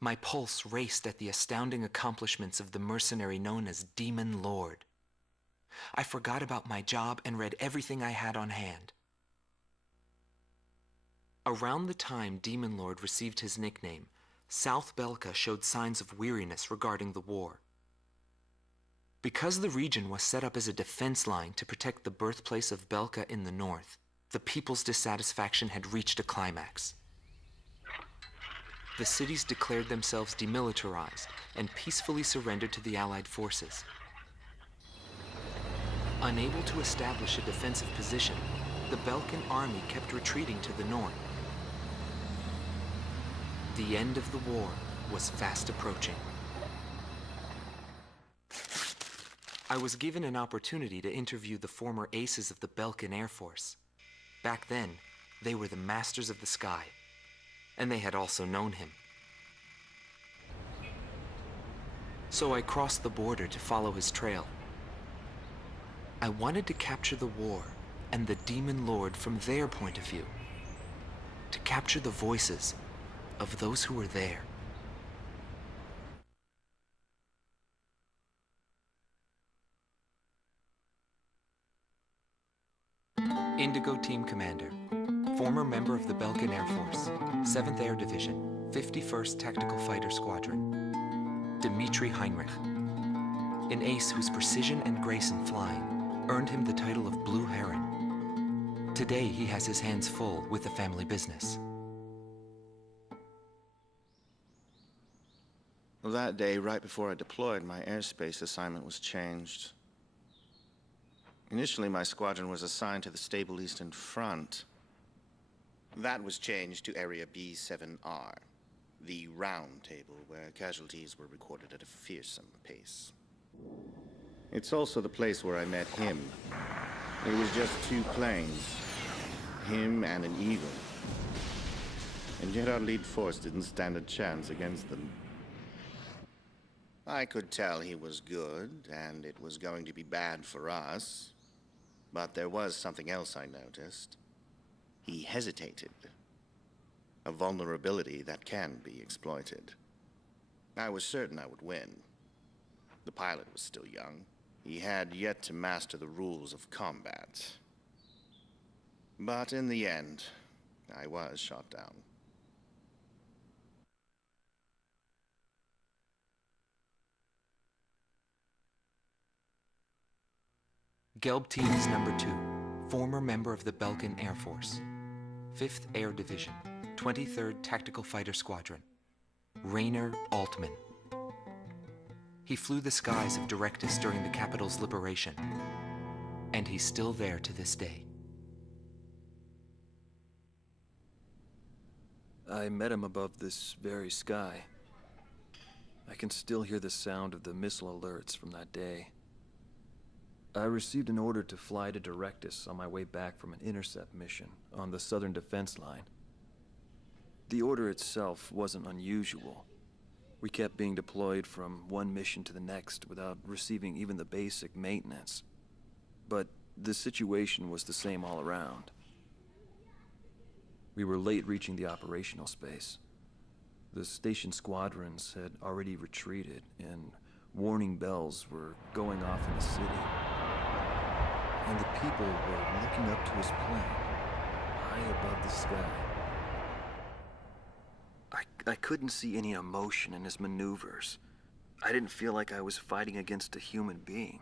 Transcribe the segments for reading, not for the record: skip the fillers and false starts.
My pulse raced at the astounding accomplishments of the mercenary known as Demon Lord. I forgot about my job and read everything I had on hand. Around the time Demon Lord received his nickname, South Belka showed signs of weariness regarding the war. Because the region was set up as a defense line to protect the birthplace of Belka in the north, the people's dissatisfaction had reached a climax. The cities declared themselves demilitarized and peacefully surrendered to the Allied forces. Unable to establish a defensive position, the Belkan army kept retreating to the north. The end of the war was fast approaching. I was given an opportunity to interview the former aces of the Belkan Air Force. Back then, they were the masters of the sky, and they had also known him. So I crossed the border to follow his trail. I wanted to capture the war and the Demon Lord from their point of view, to capture the voices of those who were there. Indigo Team Commander, former member of the Belkan Air Force, 7th Air Division, 51st Tactical Fighter Squadron, Dmitri Heinrich, an ace whose precision and grace in flying earned him the title of Blue Heron. Today he has his hands full with the family business. Well, that day, right before I deployed, my airspace assignment was changed. Initially, my squadron was assigned to the stable Eastern Front. That was changed to Area B7R, the round table where casualties were recorded at a fearsome pace. It's also the place where I met him. It was just two planes, him and an eagle. And yet our lead force didn't stand a chance against them. I could tell he was good, and it was going to be bad for us. But there was something else I noticed. He hesitated. A vulnerability that can be exploited. I was certain I would win. The pilot was still young. He had yet to master the rules of combat. But in the end, I was shot down. Gelb Team's number 2, former member of the Belkan Air Force, 5th Air Division, 23rd Tactical Fighter Squadron, Rainer Altman. He flew the skies of Directus during the capital's liberation, and he's still there to this day. I met him above this very sky. I can still hear the sound of the missile alerts from that day. I received an order to fly to Directus on my way back from an intercept mission on the southern defense line. The order itself wasn't unusual. We kept being deployed from one mission to the next without receiving even the basic maintenance. But the situation was the same all around. We were late reaching the operational space. The station squadrons had already retreated, and warning bells were going off in the city. And the people were looking up to his plane, high above the sky. I couldn't see any emotion in his maneuvers. I didn't feel like I was fighting against a human being.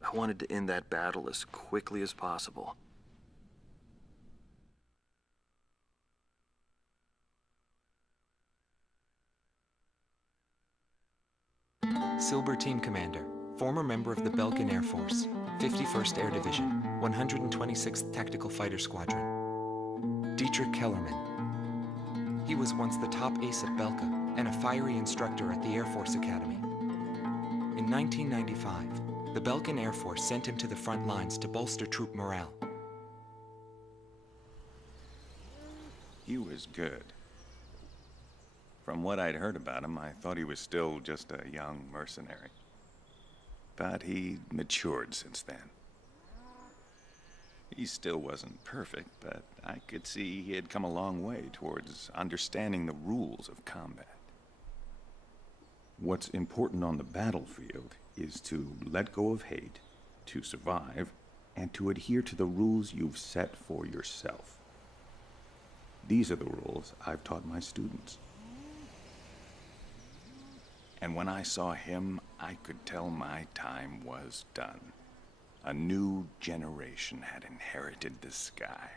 I wanted to end that battle as quickly as possible. Silber Team Commander, former member of the Belkan Air Force, 51st Air Division, 126th Tactical Fighter Squadron, Dietrich Kellerman. He was once the top ace at Belka and a fiery instructor at the Air Force Academy. In 1995, the Belkan Air Force sent him to the front lines to bolster troop morale. He was good. From what I'd heard about him, I thought he was still just a young mercenary. But he matured since then. He still wasn't perfect, but I could see he had come a long way towards understanding the rules of combat. What's important on the battlefield is to let go of hate, to survive, and to adhere to the rules you've set for yourself. These are the rules I've taught my students. And when I saw him, I could tell my time was done. A new generation had inherited the sky.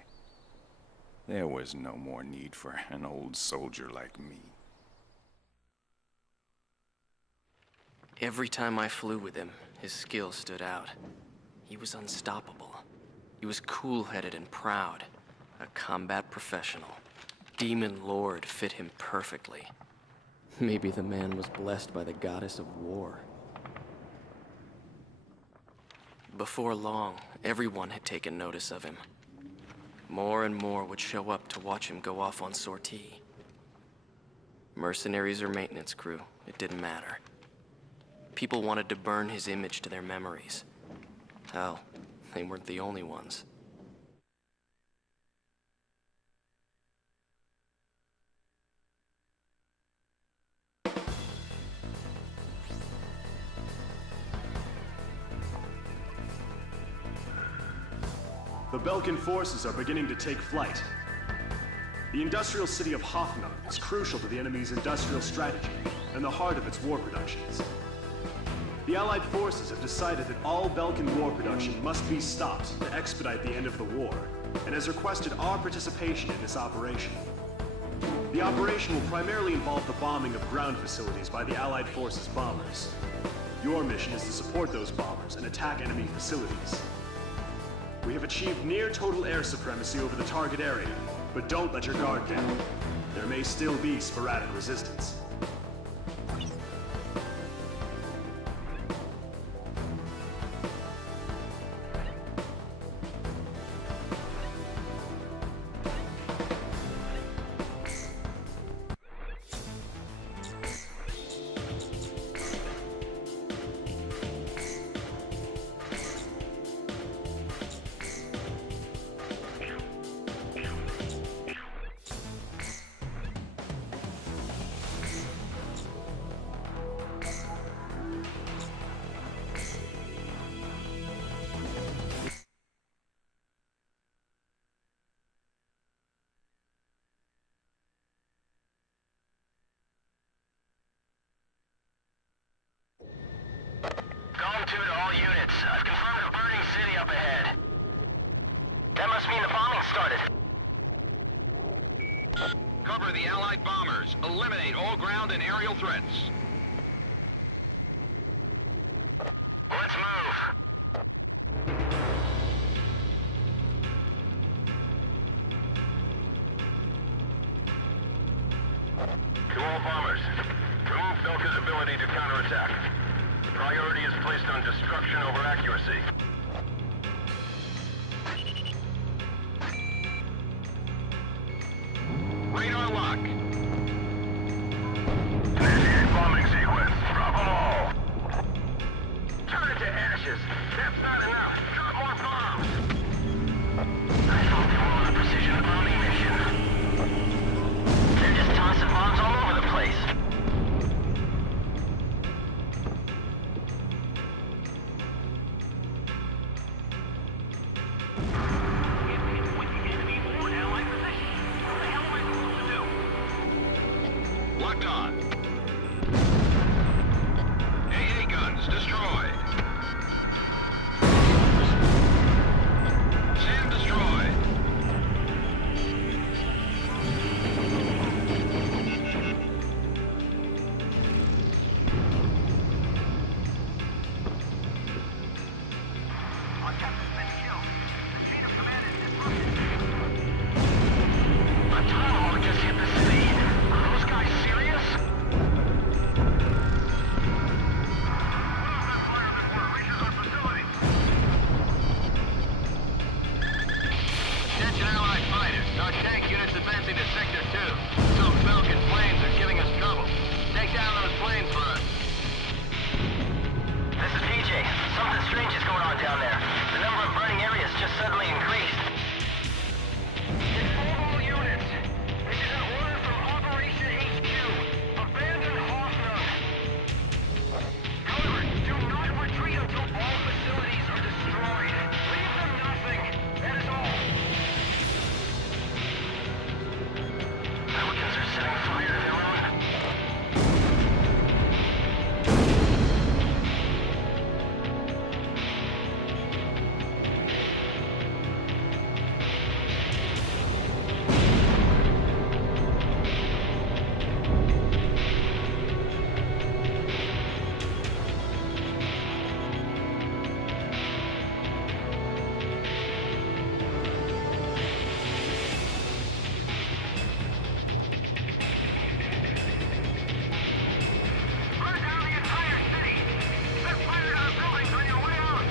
There was no more need for an old soldier like me. Every time I flew with him, his skill stood out. He was unstoppable. He was cool-headed and proud. A combat professional. Demon Lord fit him perfectly. Maybe the man was blessed by the goddess of war. Before long, everyone had taken notice of him. More and more would show up to watch him go off on sortie. Mercenaries or maintenance crew, it didn't matter. People wanted to burn his image to their memories. Hell, they weren't the only ones. The Belkan forces are beginning to take flight. The industrial city of Hofnung is crucial to the enemy's industrial strategy and the heart of its war productions. The Allied forces have decided that all Belkan war production must be stopped to expedite the end of the war, and has requested our participation in this operation. The operation will primarily involve the bombing of ground facilities by the Allied forces' bombers. Your mission is to support those bombers and attack enemy facilities. We have achieved near total air supremacy over the target area, but don't let your guard down. There may still be sporadic resistance. To all units. I've confirmed a burning city up ahead. That must mean the bombing started. Cover the Allied bombers. Eliminate all ground and aerial threats. Let's move. To all bombers, remove Belka's ability to counterattack. Priority is placed on destruction over accuracy. Radar lock. Initiate bombing sequence. Drop them all. Turn it to ashes. That's not enough. Drop more bombs. I thought they were on a precision bombing mission. They're just tossing bombs all over the place. Locked on. AA guns destroyed. SAM destroyed. Our captain's been killed. The chain of command is disrupted. A tomahawk just hit the city. Are those guys serious? setting fire to their own. Burn down the entire city! Set fire to the buildings on your way out!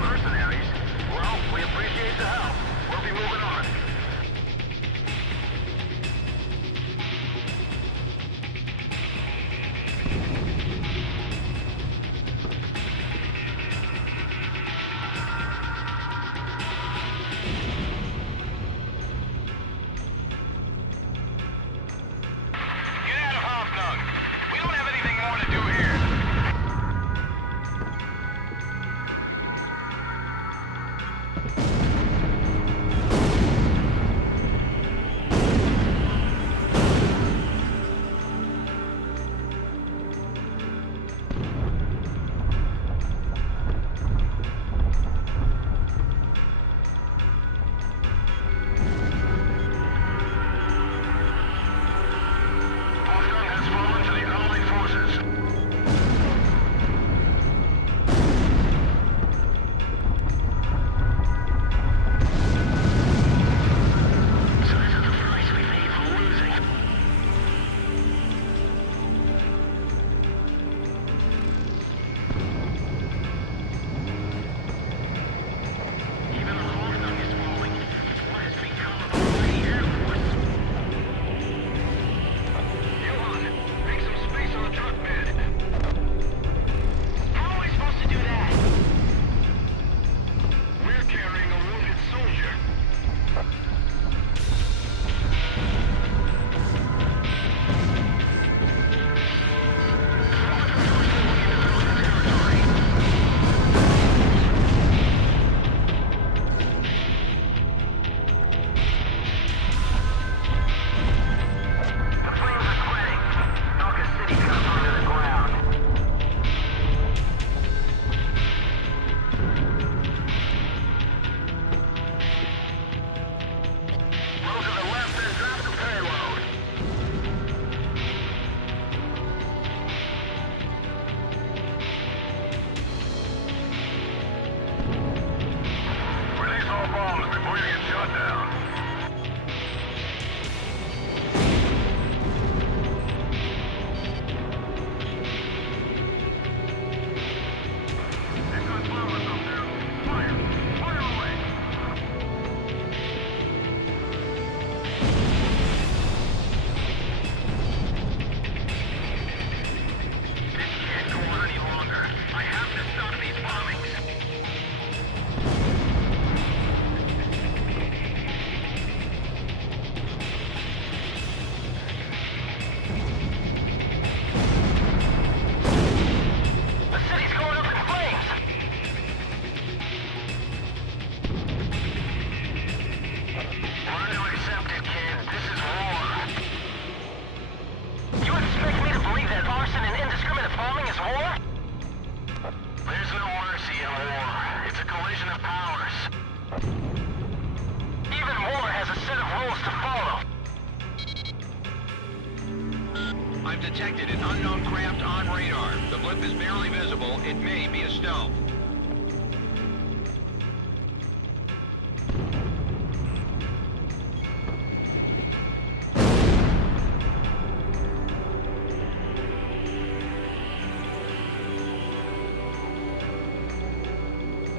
Mercenaries? Well, we appreciate the help. We'll be moving on. Get out of Hofnung! We don't have anything more to do here. Hofnung has fallen to the Allied forces. So this is the price we paid for losing. Even the Hofnung is falling. What has become of our mighty Air Force? Johan, make some space on the truck bed. How am I supposed to do that? We're carrying a wounded soldier. The flames are spreading. Alka City comes onto the ground. Roll to the left and drop the payload. Release all bombs before you get shot down. They've got bombers up there. Fire! Fire away! This can't go on any longer. I have to stop these bombings. The city's going up in flames! Learn to accept it, kid. This is war. You expect me to believe that arson and indiscriminate bombing is war? There's no mercy in war. It's a collision of powers. Even war has a set of rules to follow. I've detected an unknown craft on radar. The blip is barely visible. It may be a stealth.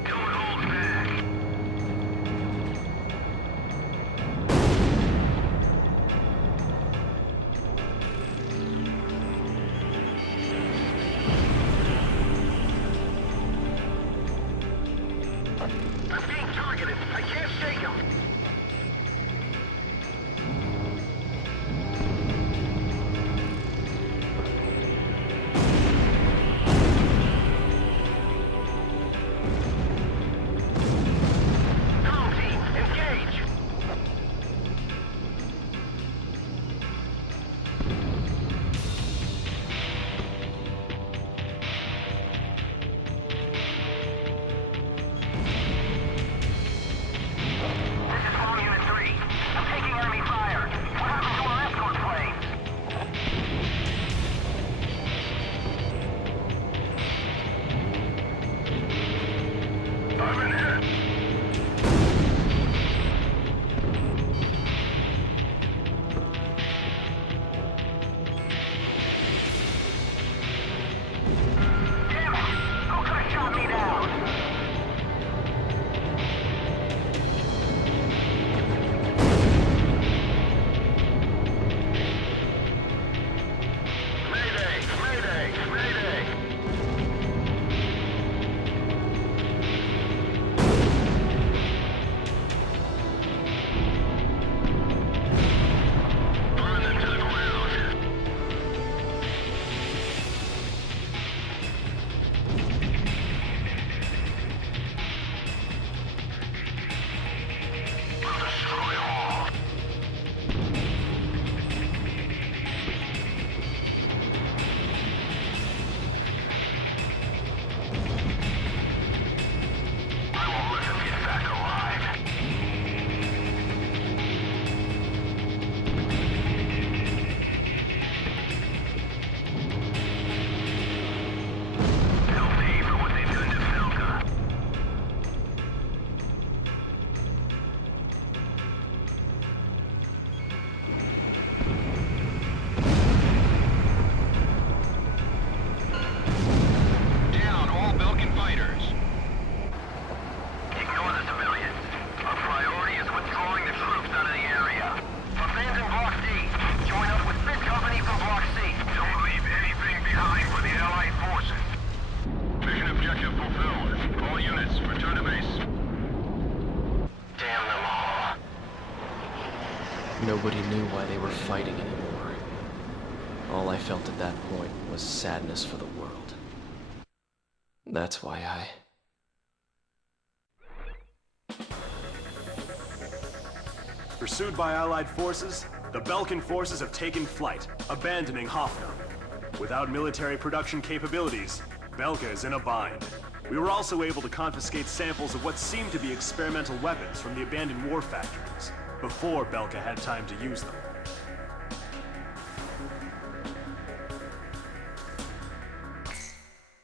Don't hold back. Nobody knew why they were fighting anymore. All I felt at that point was sadness for the world. That's why Pursued by Allied forces, the Belkan forces have taken flight, abandoning Hofnung. Without military production capabilities, Belka is in a bind. We were also able to confiscate samples of what seemed to be experimental weapons from the abandoned war factories, before Belka had time to use them.